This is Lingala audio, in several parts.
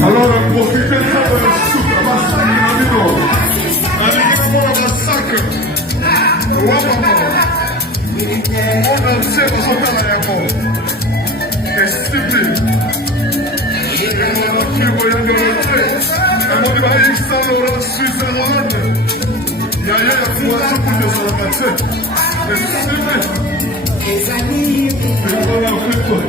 Alors, profitez de ça dans le soupe, la massacre, la vidéo. La vidéo, la massacre. On a aussi besoin de la yamo. Et stupide. Et on a qui voyant de l'autre. Et on va y installer la Suisse et Hollande. Il y a eu la voiture pour les organiser. Et stupide. Et on a fait quoi?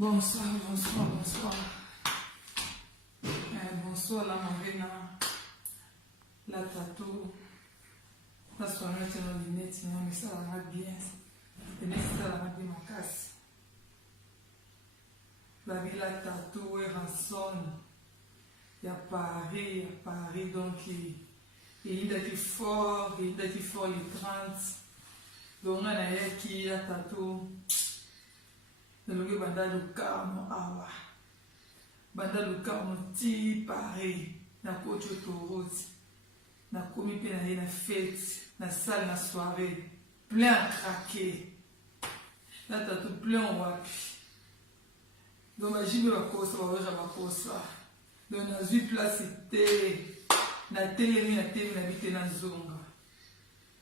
Bonsoir, bonsoir, bonsoir. Bonsoir, la marina, la tatou, la soirée, la lunette, mais ça va bien. Et ça va bien ma casse. La ville, la tatou, et rançonne. Il y a Paris, donc il y a qui fort, les 30. Donc on a qui la tatou. Nalonge banda lukamo awa banda lukamo ti pare na kocho toroti na komi pe na ye na fête na salle na soirée plein à craquer na tatou plein wapi donc majibe bakosa baweja bakosa donc na zui place te na telemi na bite na zonga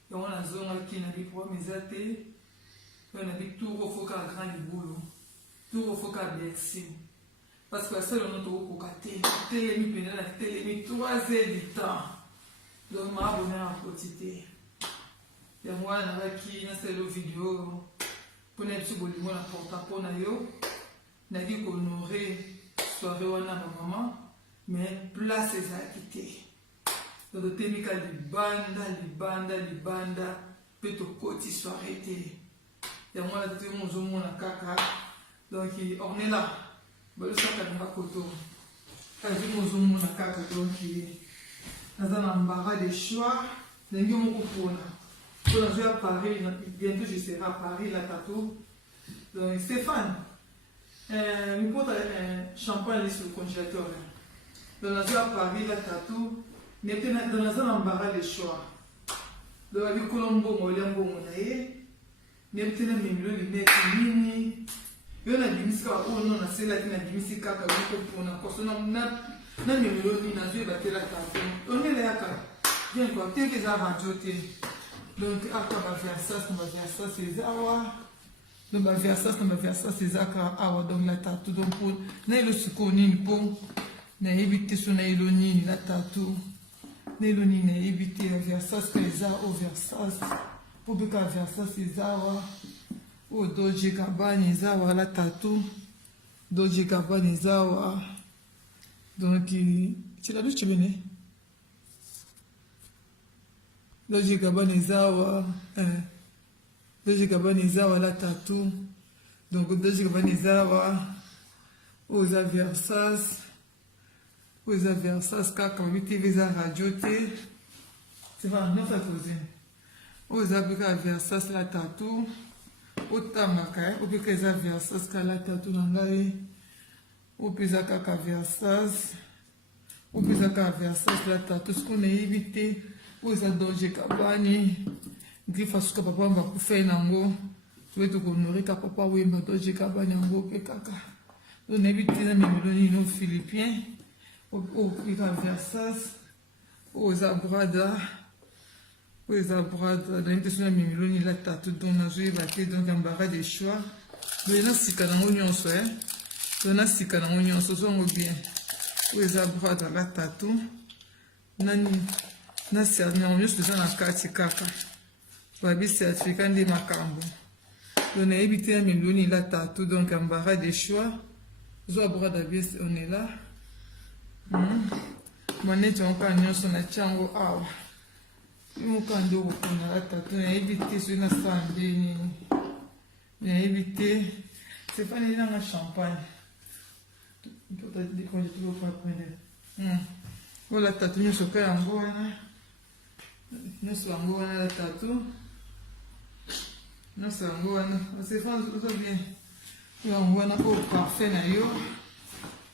donc na zonga ki na bi problème ezate on a dit tout au faut qu'à grand boulot tout au faut qu'à Bercy parce que ça on doit au côté télémi pénal la télémi 3 heures du temps donc m'a abonné à quotité et moi on a qui dans cette vidéo pour ne plus bolimo la porte na yo na dit qu'on aurait soirée on a maman mais place exacté donc témica libanda peut to côté soirée té et moi là tout mon zoom na kaka donc on est là bah le sac à la photo quand je mon zoom na kaka donc dans un embarras de choix n'engue mon kupona pour la jouer à Paris bientôt je serai à Paris la tatou donc Stéphane il porte champagne sur le congélateur dans la jouer à Paris la tatou n'est dans un embarras de choix donc avec Colombo Molembo monaye Nemtena mimilo lunette nini yo na bimisika ono na sela tina bimisika ka ko pona ko sona na mimilo ni na zo batela tato on est là ka bien quoi te que ça va joter donc après va faire ça c'est awa donc va faire ça c'est aka awa donc la tato donc pour na ilo sikoni po na éviter son ilo ni la tato na ilo ni na éviter la faire ça c'est ça au versas pour que faire ça c'est zawa ou Dolce Gabbana zawa la tatou Dolce Gabbana zawa donc tu l'as vu tu venais Dolce Gabbana zawa la tatou donc Dolce Gabbana zawa aux Versas kaka TV za radio te c'est pas non fait poser aux Africa Versas la tatou au tamaka au pique za Versas la tatou nangai au pisa kaka Versas la tatou ce qu'on a évité aux Dolce Gabbana grifa suka papa mba kufa nango wetu konore ka papa wemba Dolce Gabbana ngo pe kaka on évité na miloni no philippien au pique Versas aux Abrada dans une question de miloni la tatou dont on a joué donc embarras des choix mais là si kana ngonion so donc là si kana ngonion so zongo bien aux Abrada la tatou nani na serment nyonso eza na kati kaka babi certificat nde makambo on a évité un million il a tatou donc embarras de choix zo bras d'avis on est là maneti onka nyonso na chango awa yoka ndo kokona la tatou na évité so na sande nini na évité c'est pas ni na champagne tout a dit quand je trouve pas prendre voilà tatou nyonso ka yango wana nyonso yango wana la tatou non c'est un bon c'est fan tout bien il y a un bon au parfait na yo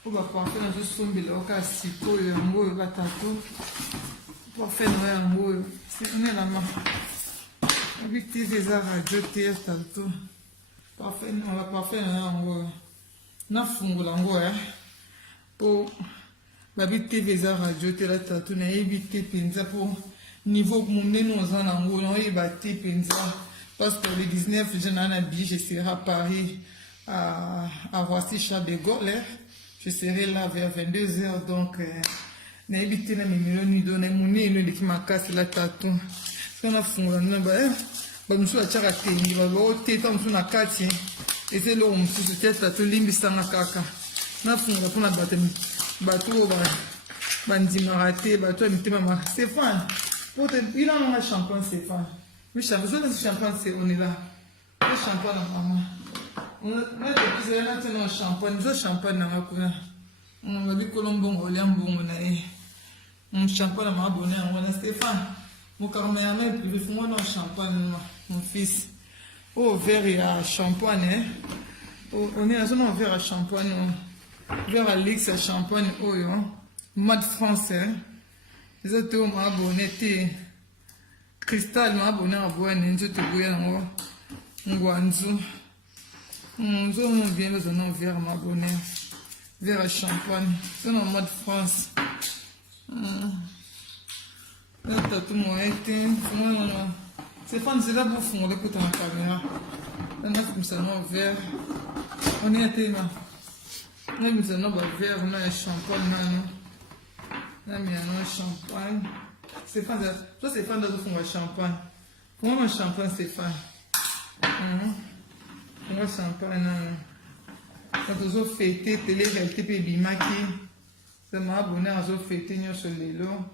au parfait na juste sombi là au cas si po yo ngo ba tatou parfait na ngo c'est on est la main avec des radio terre tatou parfait on va parfait na ngo na fungula ngo po ba bité des radio terre tatou na éviter penza pour niveau mon nous en ngo on y battre penza. Parce que le 19, je serai à Paris, à Roissy, Charles de Gaulle. Je serai là vers 22h. Donc, je vais éviter mes millions de donner mon nez et qui m'a cassé la tatou. Si on a fondé, je me suis dit que je vais être na kati. Et c'est là où je me suis dit que tatou limbi sanga kaka. Na fondé pour na bateau, bandimaraté, bateau, c'est fan. Il a un champagne, c'est fan. Le champagne, c'est on est là. Le champagne, maman. On a des petits champagne. Le champagne, on a dit Colombo, on a un champagne, on a Stéphane. Mon carmel, puis il faut moi un champagne, mon fils. Oh, verre, il y a champagne. On est à un verre à champagne. Verre à l'X à champagne. Oh, mode français. Les autres, on m'a abonné. Cristal m'a abonné à voir un inzo te bouillir en Ngwanzu. Nzo on vient dans un verre m'a abonné. Verre à champagne. C'est en mode France. Là, t'as tout mon été. C'est pas c'est là pour fond, on l'écoute en caméra. Là, on a comme ça, non, verre. On est à téma. Là, on a un verre, on a un champagne. Là, on a un champagne. C'est fan de toi, c'est fan de ton champagne. Pour moi, mon champagne, c'est fan. Pour moi, champagne, quand tu as fêté, télé-réalité, puis bimaki, ça m'a abonné à ce fêté, nous sur les lots.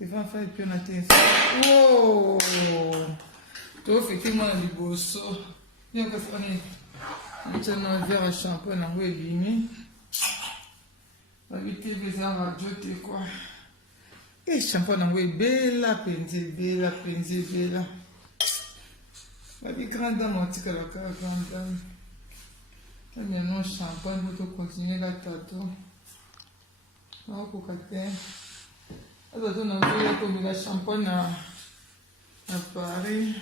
Et va faire puis on a tes. Oh! Tu as fêté, moi, dans les bossos. Il y a un verre à champagne, on va bimi. La vite, les radio, t'es quoi? Et champagne est bella bella. La vie grande dame, on dit que la grande dame. T'as bien non champagne pour continuer la tatou. Non, pour qu'elle alors, on a vu comme la champagne à Paris.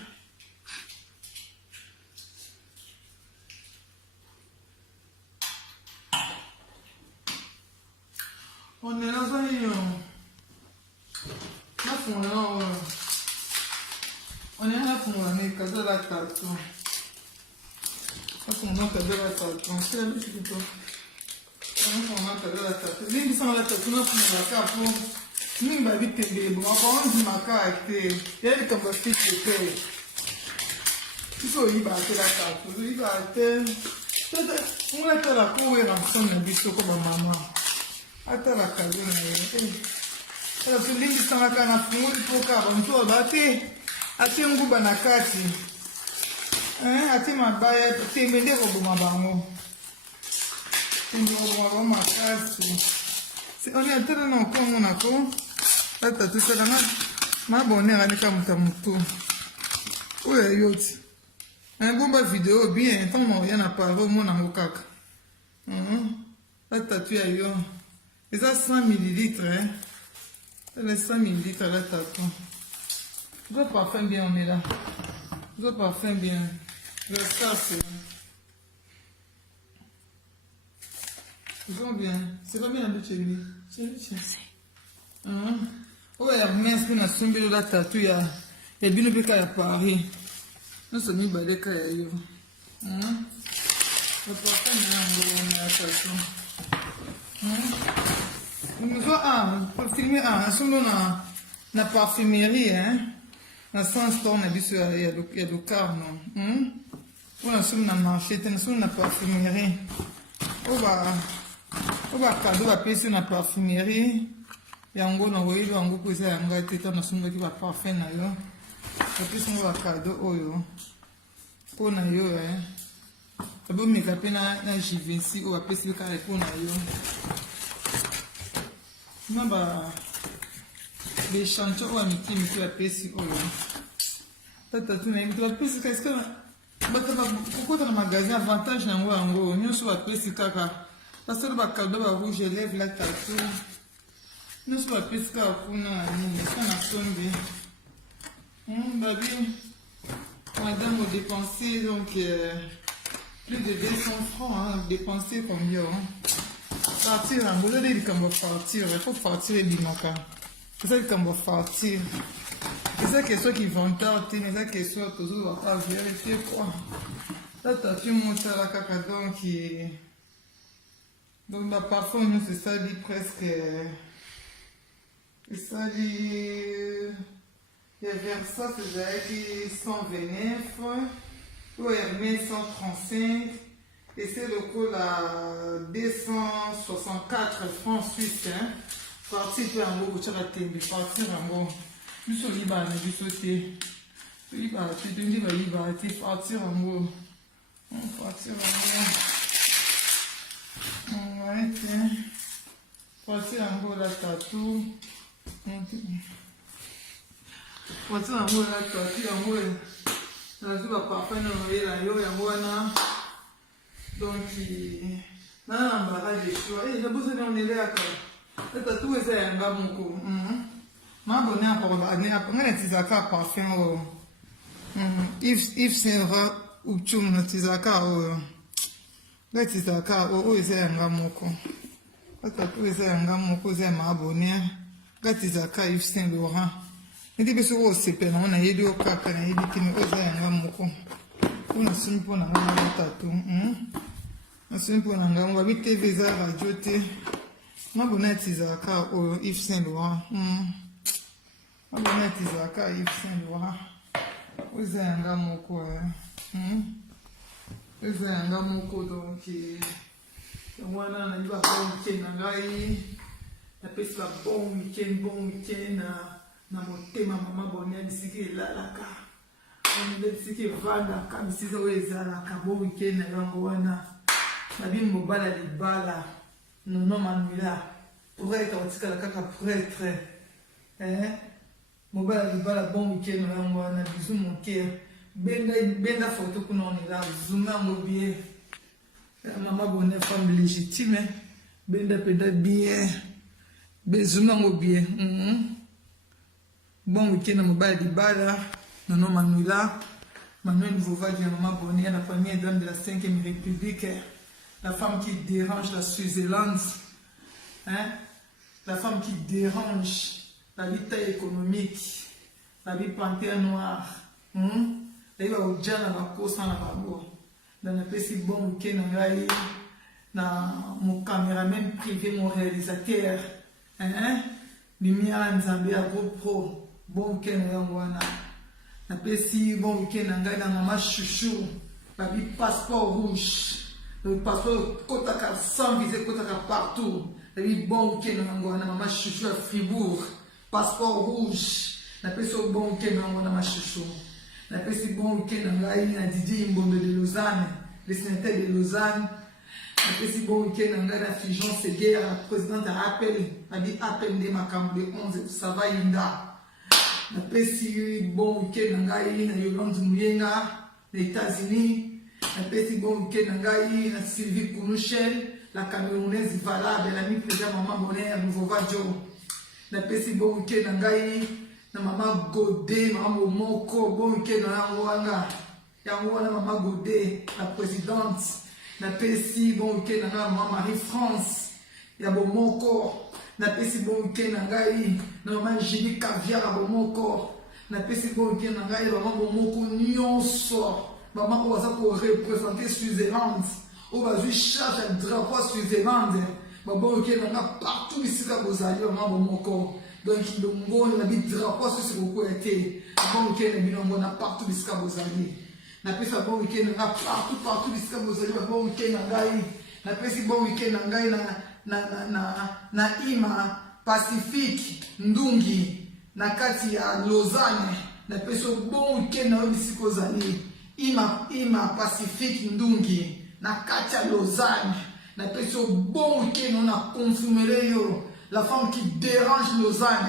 On est dans un lion. On est là pour un cadeau de la tatou. On a cadeau de la tatou. C'est la musique plutôt. On a cadeau de la tatou. Les gens la tatou, on a pour la cadeau. Nous, on vite des bons. On dit ma carte. Il y a des comme fiches de paix. Il faut y battre la tatou. Il va être. On a fait la cour et ensemble, on a vu comme maman. Attends la cadeau. Alors, tu limbi sanga kana funguli poka bantu bate ate nguba na kati ate mabaya te mende ko boma bango tingo ko boma makasi c'est on est en train de kongo nako tata tout ça na ma bonne ngani ka mutamutu oya yoti ngomba vidéo bien tant mo yana parole mo na ngokaka tata tu ya yo eza 100 ml les 100 ml à la tatou. Je dois parfum bien, on est là. Je dois parfum bien. Le ça, c'est. Ils vont bien. C'est pas bien la bouche, Chérie. Oh, il y a mince que nous sommes bien la tatou. Il y a bien le cas à Paris. Nous sommes mis balé cas à yo. Le parfum, on est la tatou. filmer solo na parfumerie na sans store na biso ya Locarno wana solo na marché te na solo na parfumerie oba cadeau bapesi na parfumerie yango na oyebi yango mpo eza yanga te ta nasungaki baparfum na yo bapesi ngo bacado oyo mpo na yo abomeka mpe na jivensi oyo bapesi kaka mpo na yo na bechantion oyo ya mike mike bapesi oyo tata tu nayebi te bapesi kasika kokota na magasin avantage na yango nyonso bapesi kaka basala bacado barouge élève la tatou nyonso bapesi kaka kuna nini esika na sombi babi madame au dépenser donc plus de 200 francs dépenser combien partir yango oza nde likambo partir il faut partir ebimaka eza likambo partir eza question kivantard te eza question tozobaka vérité quoi tatatu mosala kaka donc baparfum nyonso esali presque esali ya Versace ezalaki 129 oyo Hermès 135 et c'est le coût à 264 francs suisses partir pe yango kotiaka tembe partir yango biso libala na biso te libala te tondi balibala te partir yango partir yango la tatou partir yango la tatou yango nazwi baparfum na oyela yo yango wana donc nana na embarras de choix nabosani oneleaka tatou eza yanga moko mabone nga natizaka parfum oyo Yves Saint Laurent uchum natizaka oyo natizaka oyo eza yanga moko tatou eza yanga moko eza ya maabone natizaka Yves Saint Laurent neti biso oyo osepela nango nayebi oyo kaka nayebi kini oyo eza yanga moko oyo nasumi mpo na ngai tatou nasumi mpo na ngai babi tv eza radio te mabona atizaka oyo Yves Saint Laurent mabona atizaka Yves Saint Laurent oyo eza yanga moko eza yanga moko donc yango wana nayebi babon weekend na ngai napesi babon weekend na motema mama boni abisiki elalaka bisiki evandaka bisiki oyo ezalaka bon weekend na yango wana nabi mobala libala nono manuela prêtre otikala kaka prêtre mobala libala bon weekend na yango wana bizu moke benda photo kuna onela zuma yango bien mama boni femme légitime benda penda bien bezuma yango bien bon week-end à mobile Dibala, Nono Manuela, Manuel Vovadi, maman Bonnet, la famille dame de la 5e République, la femme qui dérange la Suisse-Zélande, la femme qui dérange la vie économique, la vie panthère noire, la vie au Djana, la course en Arabo, dans le petit bon week-end, mon caméraman privé, mon réalisateur, Lumière Nzambé à GoPro. Bon week-end yango wana napesi bon week-end na ngai na mama chouchou babi passeport rouge le passeport kotaka sans visa kotaka partout babi bon week-end yango wana mama chouchou à Fribourg passeport rouge napesi bon week-end yango wana mama chouchou napesi bon week-end na ngai na Didier Mbombe de Lausanne le sénateur de Lausanne napesi bon week-end na ngai na Fijon Seguer présidente à appel de makambo le 11 ça va Linda napesi bon week-end na ngai na Yolande Muyenga na États-Unis napesi bon week-end na ngai na Sylvie Kourouchel la Camerounaise valable l'ami président maman Bonnet à Nouveau Vadio napesi bon week-end na ngai na maman Godé maman Moko bon week-end na yango wana maman Godé la présidente napesi bon week-end na ngai maman Marie-France ya Bomoko napesi bon week-end na ngai na maman Julie Caviar à Bomoko napesi bon week-end na ngai maman Bomoko nyonso maman oyo aza ko représenter Suisse-Zélande oyo bazwi charge ya drapeau Suisse-Zélande Babon ok nanga partout bisika bozali mambo moko. Donc longo na bi drapeau sur ce beaucoup été. Babon ok na bino ngona partout bisika bozali. Na pesa bon week-end nanga partout bisika bozali babon ok nangai. Na pesi bon week-end nangai na Ima Pacifique Ndungi na kati ya Lausanne. Na peso bon week-end na bisika bozali. Ima Pacifique Ndungi na kati ya Lausanne. Na peso bon week-end on a confirmé yo la femme qui dérange Lausanne.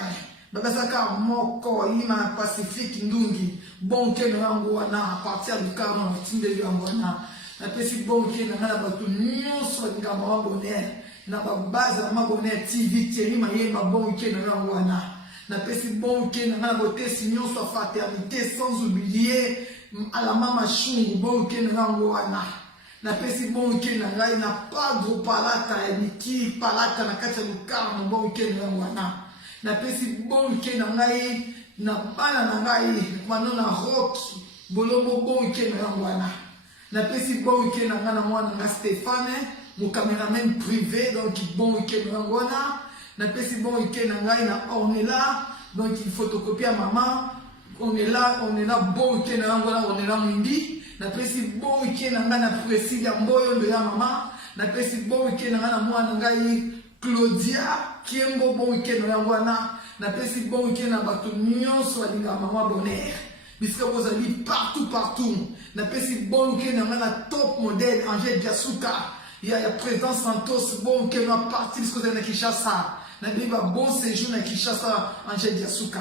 Babasaka moko Ima Pacifique Ndungi bon week-end yango wana à partir du 40 tinde yango wana. Na pesi bon week-end na bato nyonso ngamba bonheur na ba base na bonheur TV Thierry Mayemba bon week-end yango wana. Na pesi bon week-end na boté signon soit fraternité sans oublier à la mama Chungu bon week-end yango wana. Na pesi bon week-end na ngai na Padre Palata ya Miki Palata na kati ya Lukarno bon week-end yango wana. Na pesi bon week-end na ngai na bana na ngai mano na rock bolombo bon week-end yango wana. Na pesi bon week-end na ngai na mwana na Stéphane mon caméraman privé donc bon week-end yango wana. Na pesi bon week-end na ngai na Ornella donc il photocopie à maman. On est là bon week-end yango wana on est là mwindi. Na pesi bon week-end nanga na Priscilla Mboyo de ya mama. Na pesi bon week-end nanga na mwana ngai Claudia Kiembo bon week-end yango wana. Na pesi bon week-end na bato nyonso alinga mama bonheur. Bisika bozali partout. Na pesi bon week-end nanga na top modèle Angèle Diasuka. Il y a président Santos bon week-end na parti bisika na Kinshasa. Na biba bon séjour na Kinshasa Angèle Diasuka.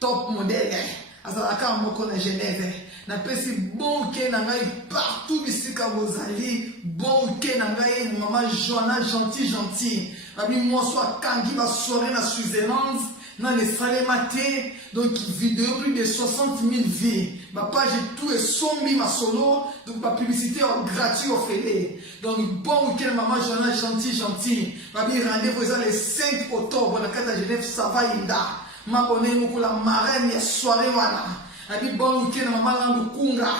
Top modèle. Azalaka moko na Genève. Na pesi bon week-end na ngai partout bisika bozali. Bon week-end na ngai maman Joanna gentil. Abi moi soit kangi ba soirée na Switzerland. Dans les salles maté. Donc vidéo plus de 60 000 vues. Ma page tout est 100 000 ma solo. Donc ma publicité gratuite offerte. Donc bon week-end maman Joanna gentil. Abi rendez-vous le 5 octobre dans la carte de Genève Savaïda. Ma bonne la marraine ya soirée wana. Abi bon week-end maman Landu Kunga.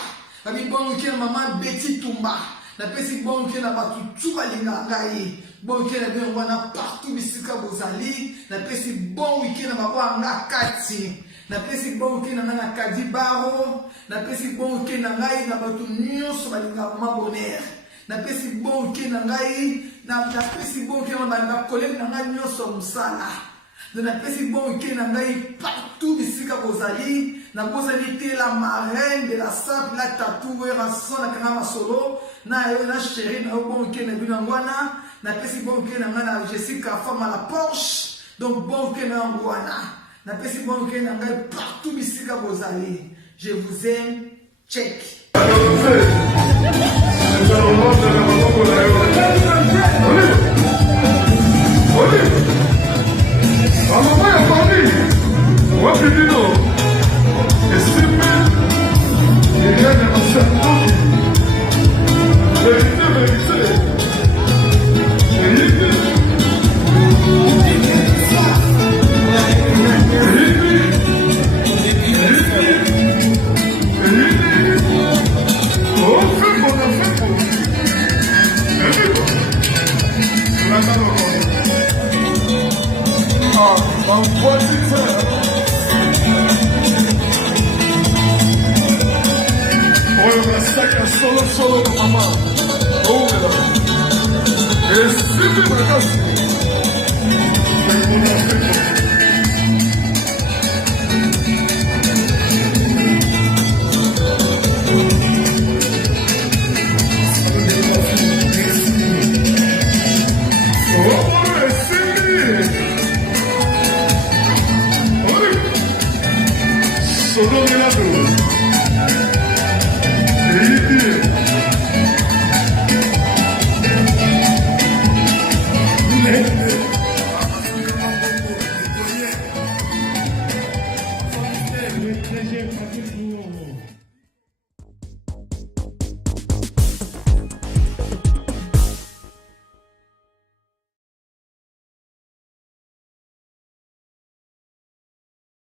Abi bon week-end maman Betty Tumba. Na pesi bon week-end na batu tuba linga ngai. Bon week-end na bien wana partout bisika bozali. Na pesi bon week-end na baba nga kati. Na pesi bon week-end na Kadi Baro. Na pesi bon week-end na ngai na batu nyonso balinga ma bonheur. Na pesi bon week-end na ngai na pesi bon week-end na collègue na ngai nyonso musala. De la pesi bon week-end na ngai partout bisika bozali. Na bozali te la marraine de la sape la tatoueur en son na kanga masolo. Na yo na chérie na bon week-end na bino ngwana. Na pesi bon week-end na ngai na Jessica femme à la Porsche. Donc bon week-end na ngwana. Na pesi bon week-end na ngai partout bisika bozali. Je vous aime. Check. Solo, mamá. Oh, esse